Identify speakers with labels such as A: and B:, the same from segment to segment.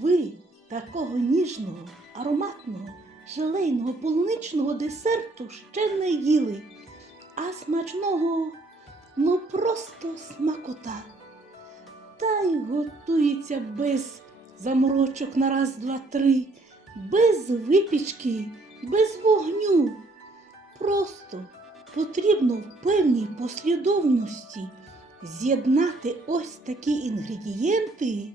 A: ви такого ніжного, ароматного, желейного полуничного десерту ще не їли, а смачного, ну просто смакота. Та й готується без заморочок на раз, два, три, без випічки, без вогню. Просто потрібно в певній послідовності з'єднати ось такі інгредієнти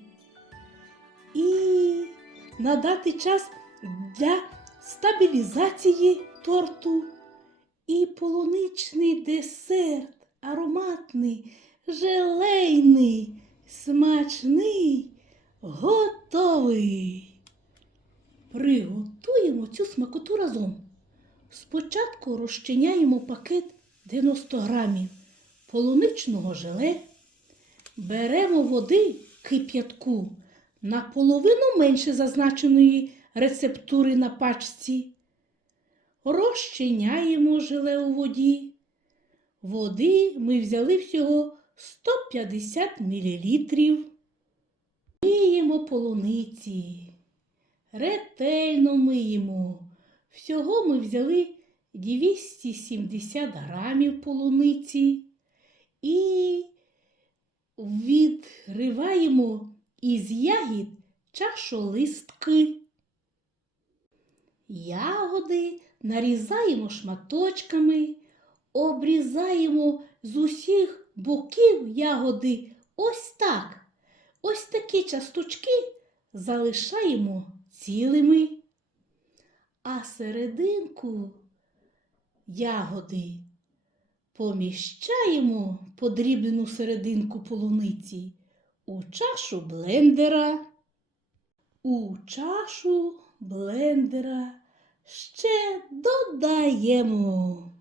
A: і надати час для стабілізації торту. І полуничний десерт ароматний, желейний, смачний, готовий. Приготуємо цю смакоту разом. Спочатку розчиняємо пакет 90 грамів полуничного желе, беремо води кип'ятку наполовину менше зазначеної рецептури на пачці. Розчиняємо желе у воді. Води ми взяли всього 150 мл. Миємо полуниці. Ретельно миємо. Всього ми взяли 270 грамів полуниці і відриваємо із ягід чашолистки. Ягоди нарізаємо шматочками, обрізаємо з усіх боків ягоди ось так. Ось такі часточки залишаємо цілими, а серединку ягоди поміщаємо подрібнену серединку полуниці у чашу блендера. У чашу блендера ще додаємо.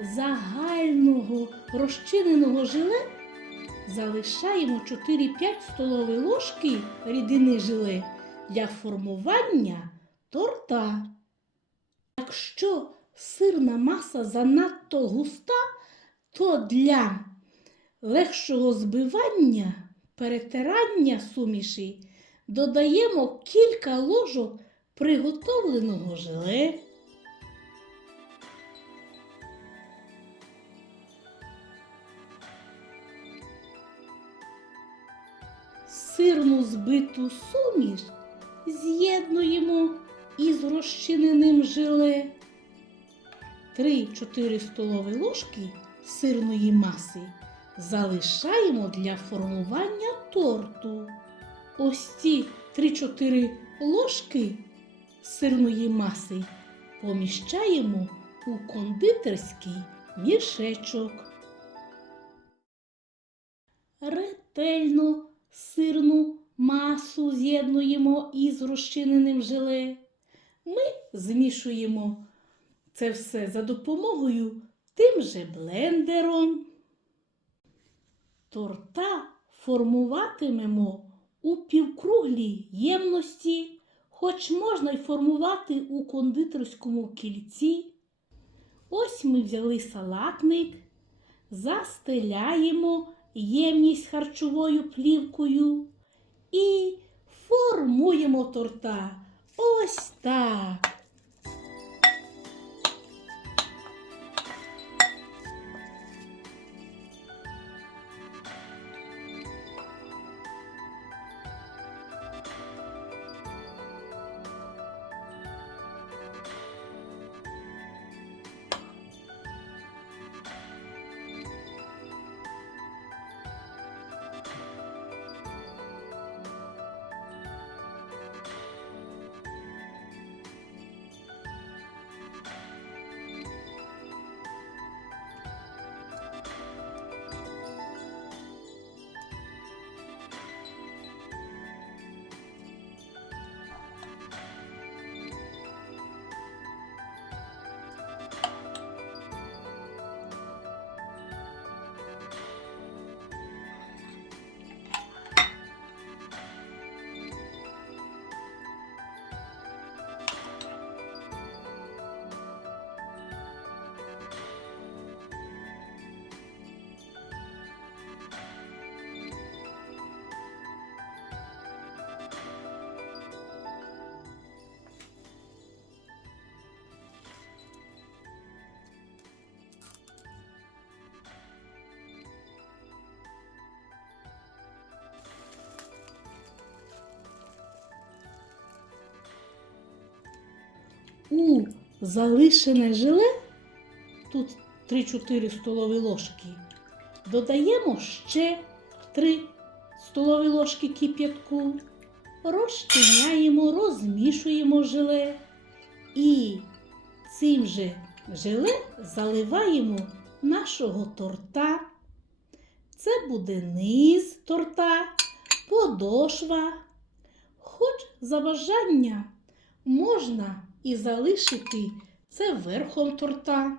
A: Загального розчиненого желе залишаємо 4-5 столові ложки рідини желе для формування торта. Якщо сирна маса занадто густа, то для легшого збивання, перетирання суміші додаємо кілька ложок приготовленого желе. Сирну збиту суміш з'єднуємо із розчиненим желе. 3-4 столові ложки сирної маси залишаємо для формування торту. Ось ці 3-4 ложки сирної маси поміщаємо у кондитерський мішечок. Ретельно сирну масу з'єднуємо із розчиненим желе. Ми змішуємо це все за допомогою тим же блендером. Торта формуватимемо у півкруглій ємності, хоч можна й формувати у кондитерському кільці. Ось ми взяли салатник, застеляємо ємність харчовою плівкою і формуємо торта. Ось так. У залишене желе, тут 3-4 столові ложки, додаємо ще 3 столові ложки кип'ятку, розчиняємо, розмішуємо желе і цим же желе заливаємо нашого торта. Це буде низ торта, подошва. Хоч за бажання можна і залишити це верхом торта.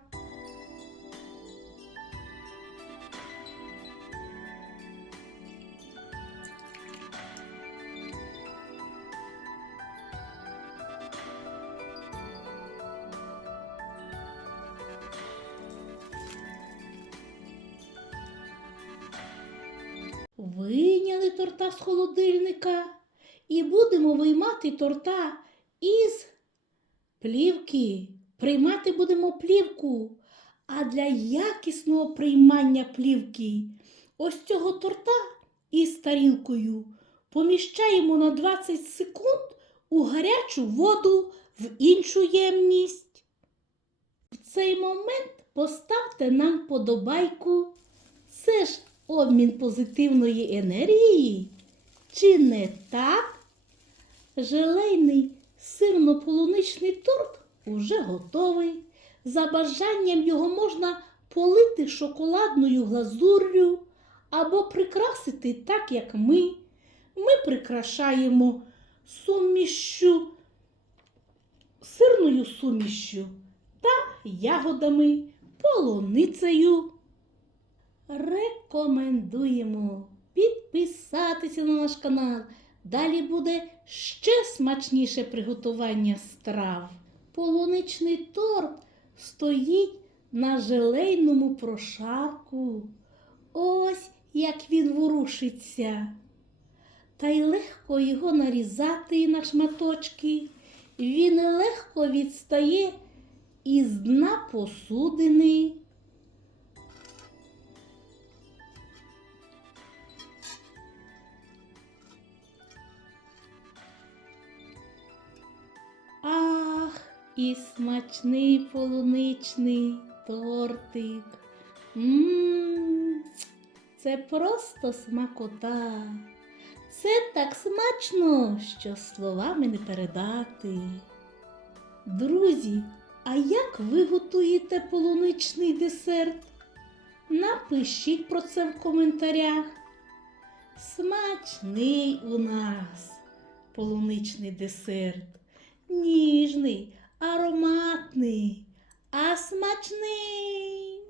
A: Вийняли торта з холодильника і будемо виймати торта із плівки. Приймати будемо плівку. А для якісного приймання плівки ось цього торта із тарілкою поміщаємо на 20 секунд у гарячу воду в іншу ємність. В цей момент поставте нам подобайку. Це ж обмін позитивної енергії. Чи не так? Желейний сирно-полуничний торт уже готовий. За бажанням його можна полити шоколадною глазур'ю або прикрасити так, як ми. Ми прикрашаємо сумішю, сирною сумішю та ягодами, полуницею. Рекомендуємо підписатися на наш канал. Далі буде ще смачніше приготування страв. Полуничний торт стоїть на желейному прошарку. Ось як він ворушиться. Та й легко його нарізати на шматочки. Він легко відстає із дна посудини. І смачний полуничний тортик. Мм, це просто смакота. Це так смачно, що словами не передати. Друзі, а як ви готуєте полуничний десерт? Напишіть про це в коментарях. Смачний у нас полуничний десерт. Ніжний, ароматний, а смачний.